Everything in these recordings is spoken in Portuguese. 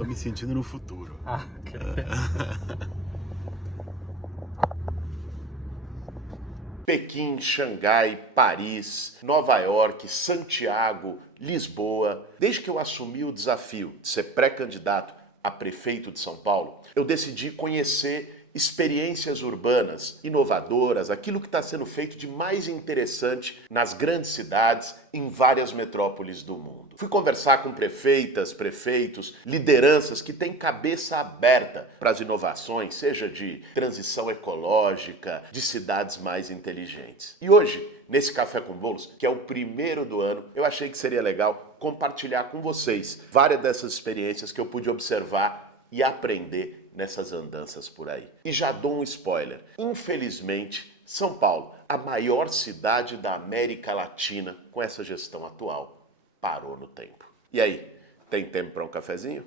tô me sentindo no futuro. Pequim, Xangai, Paris, Nova York, Santiago, Lisboa. Desde que eu assumi o desafio de ser pré-candidato a prefeito de São Paulo, eu decidi conhecer experiências urbanas inovadoras, aquilo que está sendo feito de mais interessante nas grandes cidades, em várias metrópoles do mundo. Fui conversar com prefeitas, prefeitos, lideranças que têm cabeça aberta para as inovações, seja de transição ecológica, de cidades mais inteligentes. E hoje, nesse Café com Bolos, que é o primeiro do ano, eu achei que seria legal compartilhar com vocês várias dessas experiências que eu pude observar e aprender nessas andanças por aí. E já dou um spoiler. Infelizmente, São Paulo, a maior cidade da América Latina com essa gestão atual, parou no tempo. E aí, tem tempo para um cafezinho?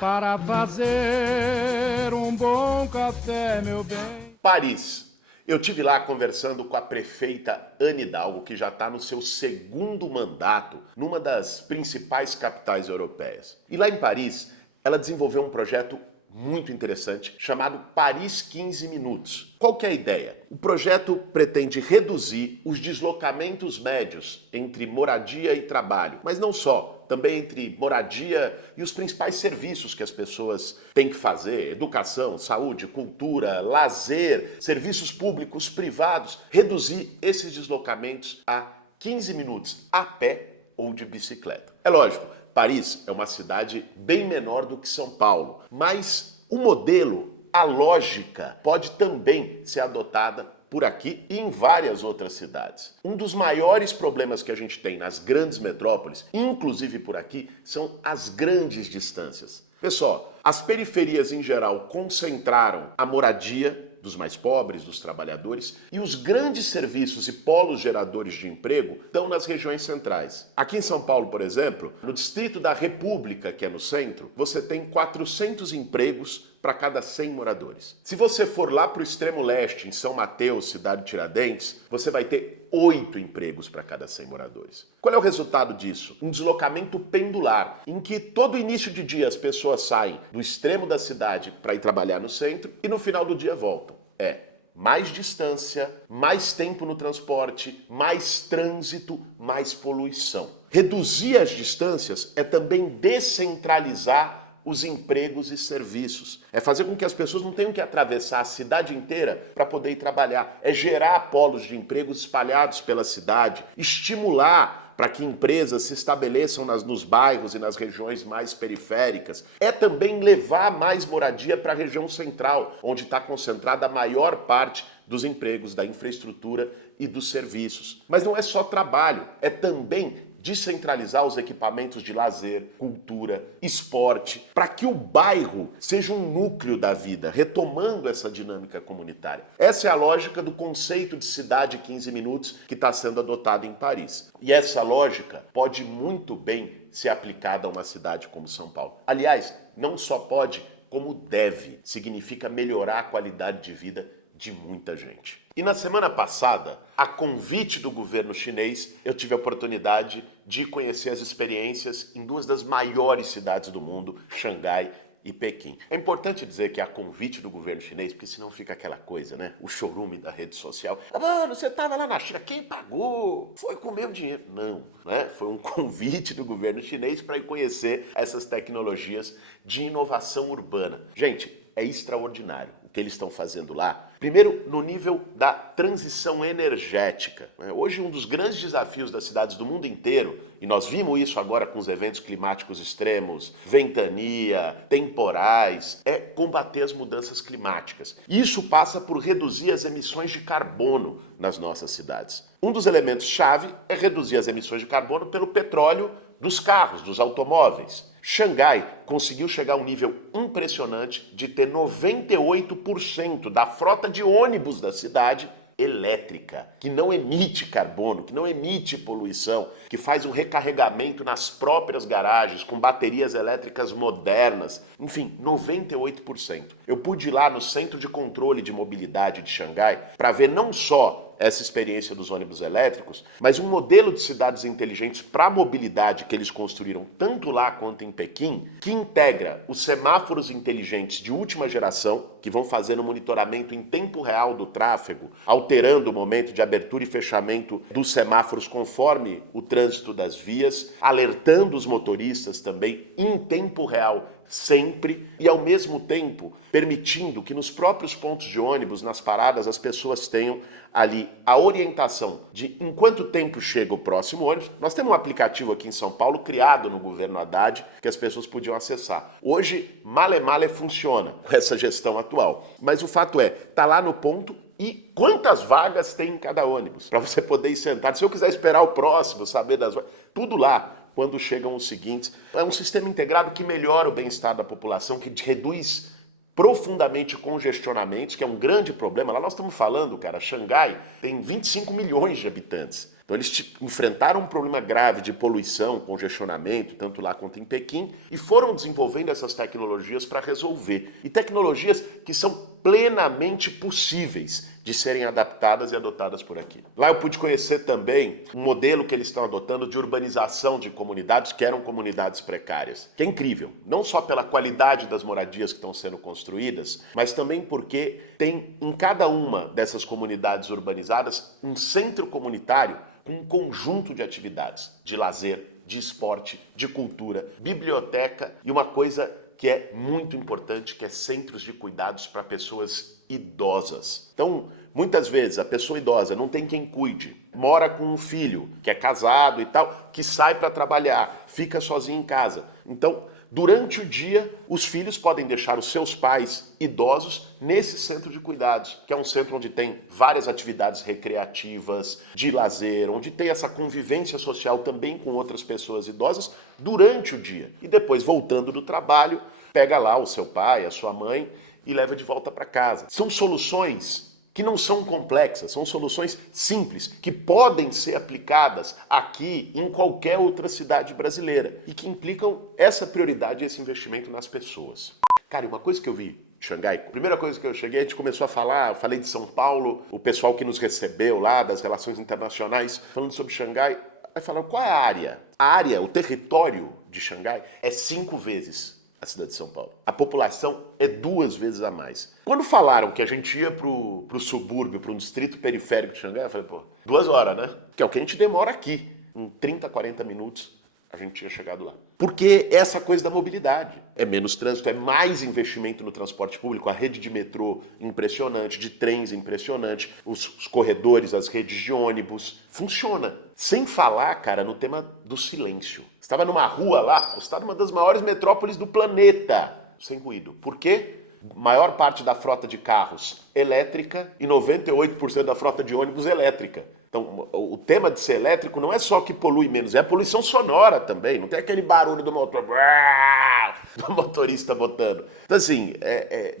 Para fazer um bom café, meu bem. Paris. Eu tive lá conversando com a prefeita Anne Hidalgo, que já está no seu segundo mandato numa das principais capitais europeias. E lá em Paris, ela desenvolveu um projeto muito interessante chamado Paris 15 Minutos. Qual que é a ideia? O projeto pretende reduzir os deslocamentos médios entre moradia e trabalho, mas não só. Também entre moradia e os principais serviços que as pessoas têm que fazer, educação, saúde, cultura, lazer, serviços públicos, privados, reduzir esses deslocamentos a 15 minutos a pé ou de bicicleta. É lógico, Paris é uma cidade bem menor do que São Paulo, mas o modelo, a lógica, pode também ser adotada por aqui e em várias outras cidades. Um dos maiores problemas que a gente tem nas grandes metrópoles, inclusive por aqui, são as grandes distâncias. Pessoal, as periferias em geral concentraram a moradia dos mais pobres, dos trabalhadores, e os grandes serviços e polos geradores de emprego estão nas regiões centrais. Aqui em São Paulo, por exemplo, no Distrito da República, que é no centro, você tem 400 empregos para cada 100 moradores. Se você for lá para o extremo leste, em São Mateus, cidade de Tiradentes, você vai ter 8 empregos para cada 100 moradores. Qual é o resultado disso? Um deslocamento pendular, em que todo início de dia as pessoas saem do extremo da cidade para ir trabalhar no centro e no final do dia voltam. É mais distância, mais tempo no transporte, mais trânsito, mais poluição. Reduzir as distâncias é também descentralizar os empregos e serviços. É fazer com que as pessoas não tenham que atravessar a cidade inteira para poder ir trabalhar. É gerar polos de empregos espalhados pela cidade, estimular para que empresas se estabeleçam nos bairros e nas regiões mais periféricas. É também levar mais moradia para a região central, onde está concentrada a maior parte dos empregos, da infraestrutura e dos serviços. Mas não é só trabalho, é também descentralizar os equipamentos de lazer, cultura, esporte, para que o bairro seja um núcleo da vida, retomando essa dinâmica comunitária. Essa é a lógica do conceito de cidade 15 minutos que está sendo adotado em Paris. E essa lógica pode muito bem ser aplicada a uma cidade como São Paulo. Aliás, não só pode, como deve. Significa melhorar a qualidade de vida de muita gente. E na semana passada, a convite do governo chinês, eu tive a oportunidade de conhecer as experiências em duas das maiores cidades do mundo, Xangai e Pequim. É importante dizer que é a convite do governo chinês, porque senão fica aquela coisa, né? O chorume da rede social. Mano, você estava lá na China, quem pagou? Foi com o meu dinheiro. Não, né? Foi um convite do governo chinês para ir conhecer essas tecnologias de inovação urbana. Gente, é extraordinário o que eles estão fazendo lá. Primeiro, no nível da transição energética. Hoje, um dos grandes desafios das cidades do mundo inteiro, e nós vimos isso agora com os eventos climáticos extremos, ventania, temporais, é combater as mudanças climáticas. Isso passa por reduzir as emissões de carbono nas nossas cidades. Um dos elementos-chave é reduzir as emissões de carbono pelo petróleo dos carros, dos automóveis. Xangai conseguiu chegar a um nível impressionante de ter 98% da frota de ônibus da cidade elétrica, que não emite carbono, que não emite poluição, que faz um recarregamento nas próprias garagens, com baterias elétricas modernas, enfim, 98%. Eu pude ir lá no Centro de Controle de Mobilidade de Xangai para ver não só essa experiência dos ônibus elétricos, mas um modelo de cidades inteligentes para a mobilidade que eles construíram tanto lá quanto em Pequim, que integra os semáforos inteligentes de última geração, que vão fazendo monitoramento em tempo real do tráfego, alterando o momento de abertura e fechamento dos semáforos conforme o trânsito das vias, alertando os motoristas também em tempo real sempre e, ao mesmo tempo, permitindo que nos próprios pontos de ônibus, nas paradas, as pessoas tenham ali a orientação de em quanto tempo chega o próximo ônibus. Nós temos um aplicativo aqui em São Paulo, criado no governo Haddad, que as pessoas podiam acessar. Hoje, male funciona com essa gestão atual. Mas o fato é, tá lá no ponto e quantas vagas tem em cada ônibus, para você poder ir sentado. Se eu quiser esperar o próximo, saber das vagas, tudo lá. Quando chegam os seguintes. É um sistema integrado que melhora o bem-estar da população, que reduz profundamente congestionamentos, que é um grande problema. Lá nós estamos falando, cara, Xangai tem 25 milhões de habitantes. Então eles enfrentaram um problema grave de poluição, congestionamento, tanto lá quanto em Pequim, e foram desenvolvendo essas tecnologias para resolver. E tecnologias que são plenamente possíveis de serem adaptadas e adotadas por aqui. Lá eu pude conhecer também um modelo que eles estão adotando de urbanização de comunidades que eram comunidades precárias, que é incrível, não só pela qualidade das moradias que estão sendo construídas, mas também porque tem em cada uma dessas comunidades urbanizadas um centro comunitário com um conjunto de atividades, de lazer, de esporte, de cultura, biblioteca e uma coisa que é muito importante, que é centros de cuidados para pessoas idosas. Então, muitas vezes a pessoa idosa não tem quem cuide, mora com um filho que é casado e tal, que sai para trabalhar, fica sozinho em casa. Então, durante o dia, os filhos podem deixar os seus pais idosos nesse centro de cuidados, que é um centro onde tem várias atividades recreativas, de lazer, onde tem essa convivência social também com outras pessoas idosas durante o dia. E depois, voltando do trabalho, pega lá o seu pai, a sua mãe e leva de volta para casa. São soluções que não são complexas, são soluções simples, que podem ser aplicadas aqui em qualquer outra cidade brasileira e que implicam essa prioridade e esse investimento nas pessoas. Cara, uma coisa que eu vi em Xangai, a primeira coisa que eu cheguei, a gente começou a falar, eu falei de São Paulo, o pessoal que nos recebeu lá, das relações internacionais, falando sobre Xangai, aí falaram, qual é a área? A área, o território de Xangai é 5 vezes a cidade de São Paulo. A população é 2 vezes a mais. Quando falaram que a gente ia pro subúrbio, pro distrito periférico de Xangai, eu falei, pô, 2 horas, né? Que é o que a gente demora aqui. Em 30, 40 minutos, a gente tinha chegado lá. Porque essa coisa da mobilidade. É menos trânsito, é mais investimento no transporte público, a rede de metrô impressionante, de trens impressionante, os corredores, as redes de ônibus. Funciona. Sem falar, cara, no tema do silêncio. Estava numa rua lá, estava numa das maiores metrópoles do planeta, sem ruído. Por quê? Maior parte da frota de carros elétrica e 98% da frota de ônibus elétrica. Então, o tema de ser elétrico não é só que polui menos, é a poluição sonora também. Não tem aquele barulho do motor, do motorista botando. Então, assim,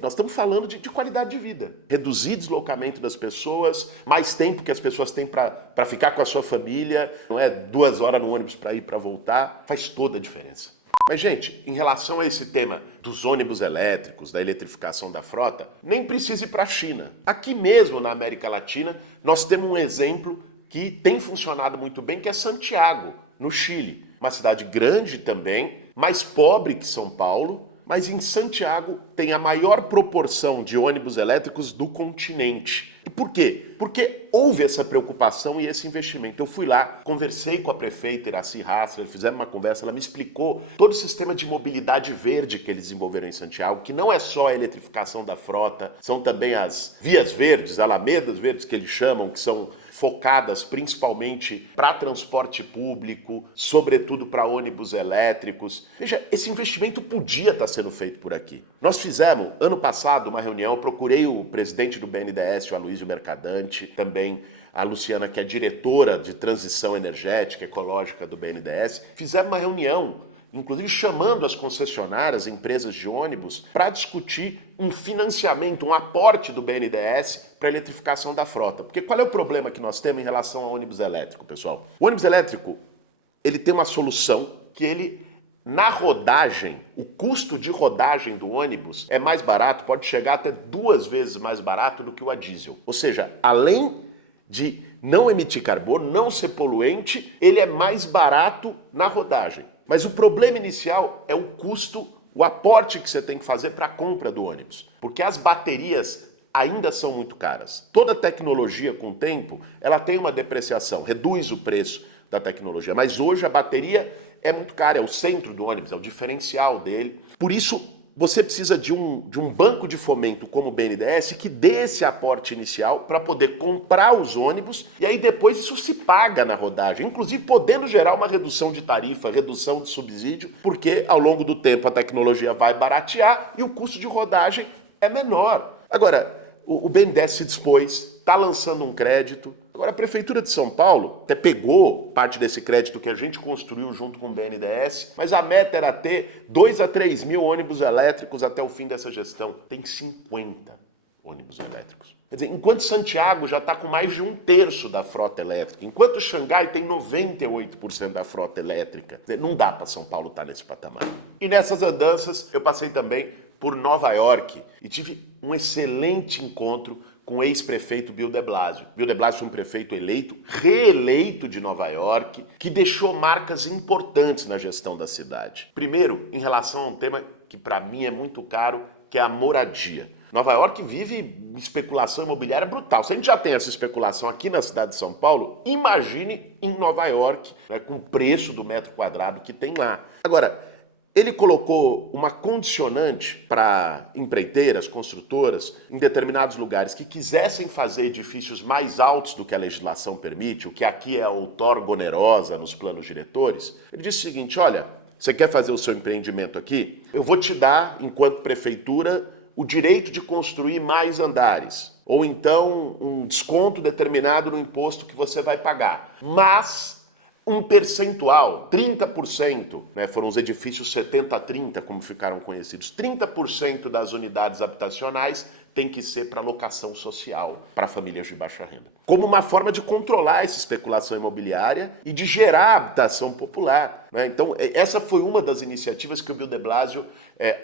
nós estamos falando de qualidade de vida. Reduzir deslocamento das pessoas, mais tempo que as pessoas têm para ficar com a sua família, não é 2 horas no ônibus para ir para voltar, faz toda a diferença. Mas, gente, em relação a esse tema dos ônibus elétricos, da eletrificação da frota, nem precisa ir para a China. Aqui mesmo na América Latina, nós temos um exemplo que tem funcionado muito bem, que é Santiago, no Chile. Uma cidade grande também, mais pobre que São Paulo, mas em Santiago tem a maior proporção de ônibus elétricos do continente. E por quê? Porque houve essa preocupação e esse investimento. Eu fui lá, conversei com a prefeita Iracy Hassler, fizemos uma conversa, ela me explicou todo o sistema de mobilidade verde que eles desenvolveram em Santiago, que não é só a eletrificação da frota, são também as vias verdes, alamedas verdes que eles chamam, que são focadas principalmente para transporte público, sobretudo para ônibus elétricos. Veja, esse investimento podia estar sendo feito por aqui. Nós fizemos, ano passado, uma reunião, eu procurei o presidente do BNDES, o Aloysio Mercadante, também a Luciana, que é diretora de transição energética ecológica do BNDES, fizemos uma reunião, inclusive chamando as concessionárias, empresas de ônibus, para discutir um financiamento, um aporte do BNDES para a eletrificação da frota. Porque qual é o problema que nós temos em relação ao ônibus elétrico, pessoal? O ônibus elétrico, ele tem uma solução que ele, na rodagem, o custo de rodagem do ônibus é mais barato, pode chegar até 2 vezes mais barato do que o a diesel. Ou seja, além de não emitir carbono, não ser poluente, ele é mais barato na rodagem. Mas o problema inicial é o custo, o aporte que você tem que fazer para a compra do ônibus. Porque as baterias ainda são muito caras. Toda tecnologia, com o tempo, ela tem uma depreciação, reduz o preço da tecnologia. Mas hoje a bateria é muito cara, é o centro do ônibus, é o diferencial dele. Por isso, você precisa de um banco de fomento como o BNDES que dê esse aporte inicial para poder comprar os ônibus e aí depois isso se paga na rodagem, inclusive podendo gerar uma redução de tarifa, redução de subsídio, porque ao longo do tempo a tecnologia vai baratear e o custo de rodagem é menor. Agora, o BNDES se dispôs, está lançando um crédito. Agora, a Prefeitura de São Paulo até pegou parte desse crédito que a gente construiu junto com o BNDES, mas a meta era ter 2 a 3 mil ônibus elétricos até o fim dessa gestão. Tem 50 ônibus elétricos. Quer dizer, enquanto Santiago já está com mais de 1/3 da frota elétrica, enquanto Xangai tem 98% da frota elétrica, quer dizer, não dá para São Paulo estar nesse patamar. E nessas andanças, eu passei também por Nova York e tive um excelente encontro com o ex-prefeito Bill de Blasio. Bill de Blasio foi um prefeito eleito, reeleito de Nova York, que deixou marcas importantes na gestão da cidade. Primeiro, em relação a um tema que para mim é muito caro, que é a moradia. Nova York vive especulação imobiliária brutal. Se a gente já tem essa especulação aqui na cidade de São Paulo, imagine em Nova York, né, com o preço do metro quadrado que tem lá. Agora, ele colocou uma condicionante para empreiteiras, construtoras, em determinados lugares que quisessem fazer edifícios mais altos do que a legislação permite, o que aqui é a outorga onerosa nos planos diretores. Ele disse o seguinte, olha, você quer fazer o seu empreendimento aqui? Eu vou te dar, enquanto prefeitura, o direito de construir mais andares. Ou então um desconto determinado no imposto que você vai pagar. Mas um percentual, 30%, né, foram os edifícios 70-30, como ficaram conhecidos, 30% das unidades habitacionais tem que ser para locação social, para famílias de baixa renda. Como uma forma de controlar essa especulação imobiliária e de gerar habitação popular, né? Então, essa foi uma das iniciativas que o Bill de Blasio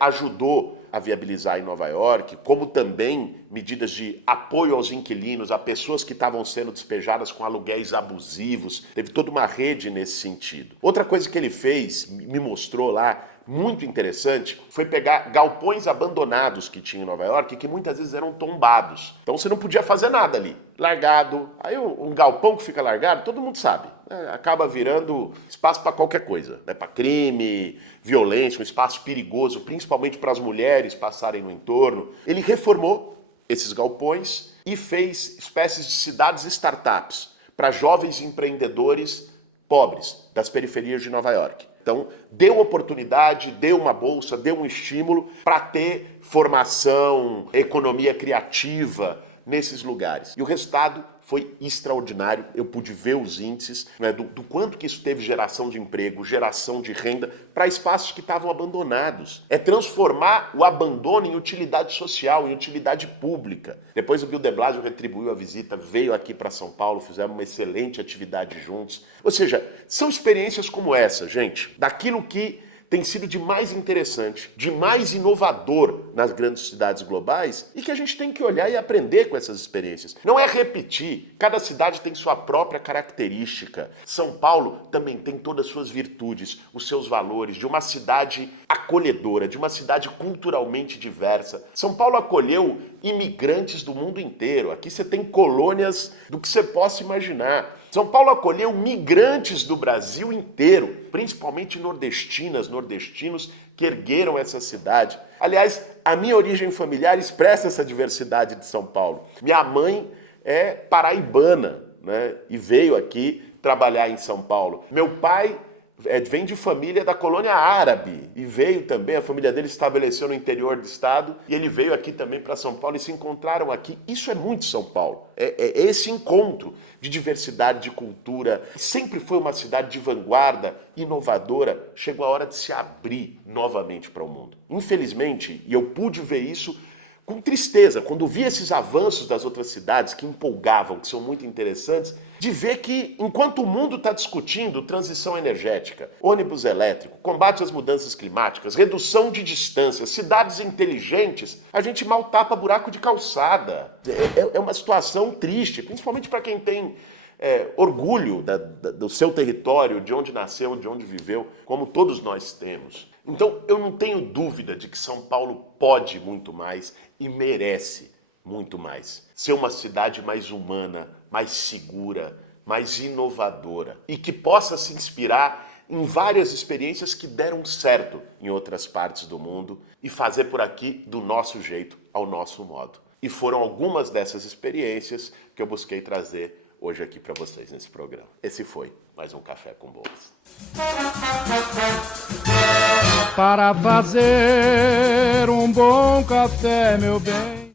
ajudou a viabilizar em Nova York, como também medidas de apoio aos inquilinos, a pessoas que estavam sendo despejadas com aluguéis abusivos. Teve toda uma rede nesse sentido. Outra coisa que ele fez, me mostrou lá, muito interessante, foi pegar galpões abandonados que tinha em Nova York, que muitas vezes eram tombados. Então você não podia fazer nada ali. Largado. Aí um galpão que fica largado, todo mundo sabe, né? Acaba virando espaço para qualquer coisa, né? Para crime, violência, um espaço perigoso, principalmente para as mulheres passarem no entorno. Ele reformou esses galpões e fez espécies de cidades startups para jovens empreendedores pobres das periferias de Nova York. Então, deu oportunidade, deu uma bolsa, deu um estímulo para ter formação, economia criativa nesses lugares. E o resultado foi extraordinário. Eu pude ver os índices, né, do quanto que isso teve geração de emprego, geração de renda para espaços que estavam abandonados. É transformar o abandono em utilidade social, em utilidade pública. Depois o Bill de Blasio retribuiu a visita, veio aqui para São Paulo, fizemos uma excelente atividade juntos. Ou seja, são experiências como essa, gente, daquilo que tem sido de mais interessante, de mais inovador nas grandes cidades globais e que a gente tem que olhar e aprender com essas experiências. Não é repetir, cada cidade tem sua própria característica. São Paulo também tem todas as suas virtudes, os seus valores, de uma cidade acolhedora, de uma cidade culturalmente diversa. São Paulo acolheu imigrantes do mundo inteiro. Aqui você tem colônias do que você possa imaginar. São Paulo acolheu migrantes do Brasil inteiro, principalmente nordestinas, nordestinos que ergueram essa cidade. Aliás, a minha origem familiar expressa essa diversidade de São Paulo. Minha mãe é paraibana, né, e veio aqui trabalhar em São Paulo. Meu pai vem de família da colônia árabe e veio também, a família dele se estabeleceu no interior do estado e ele veio aqui também para São Paulo e se encontraram aqui. Isso é muito São Paulo, é esse encontro de diversidade, de cultura. Sempre foi uma cidade de vanguarda, inovadora, chegou a hora de se abrir novamente para o mundo. Infelizmente, e eu pude ver isso com tristeza, quando vi esses avanços das outras cidades que empolgavam, que são muito interessantes, de ver que, enquanto o mundo está discutindo transição energética, ônibus elétrico, combate às mudanças climáticas, redução de distâncias, cidades inteligentes, a gente mal tapa buraco de calçada. É uma situação triste, principalmente para quem tem orgulho do seu território, de onde nasceu, de onde viveu, como todos nós temos. Então, eu não tenho dúvida de que São Paulo pode muito mais e merece muito mais. Ser uma cidade mais humana, mais segura, mais inovadora e que possa se inspirar em várias experiências que deram certo em outras partes do mundo e fazer por aqui do nosso jeito, ao nosso modo. E foram algumas dessas experiências que eu busquei trazer hoje aqui para vocês nesse programa. Esse foi mais um Café com Boas. Para fazer um bom café, meu bem.